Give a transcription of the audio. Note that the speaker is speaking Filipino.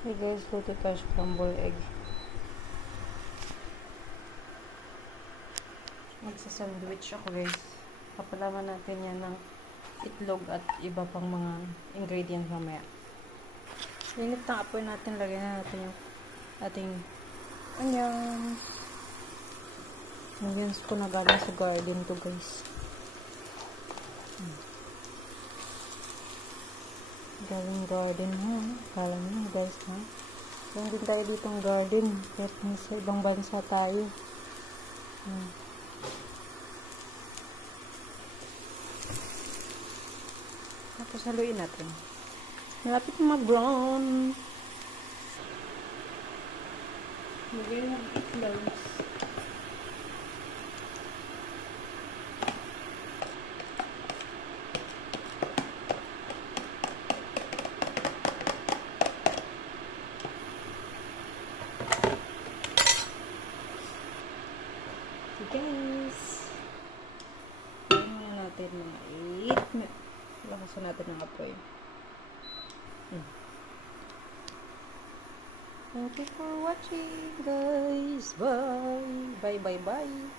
Hey guys, luto tayo scramble egg. Magsasandwich ako guys. Papalaman natin yan ng itlog at iba pang mga ingredients mamaya. Init na apoy natin, lagyan na natin yung ating onions. Onions ko na galing sa garden to guys. Galing garden ha. Kala nyo guys ha. Meron din tayo ditong garden. Kahit sa ibang bansa tayo. Tapos haluin natin. Malapit na mag-brown. Lagay ng itlog. Guys, lagyan muna natin mga 8. Lakasan natin ng apoy. Thank you for watching guys. Bye. Bye.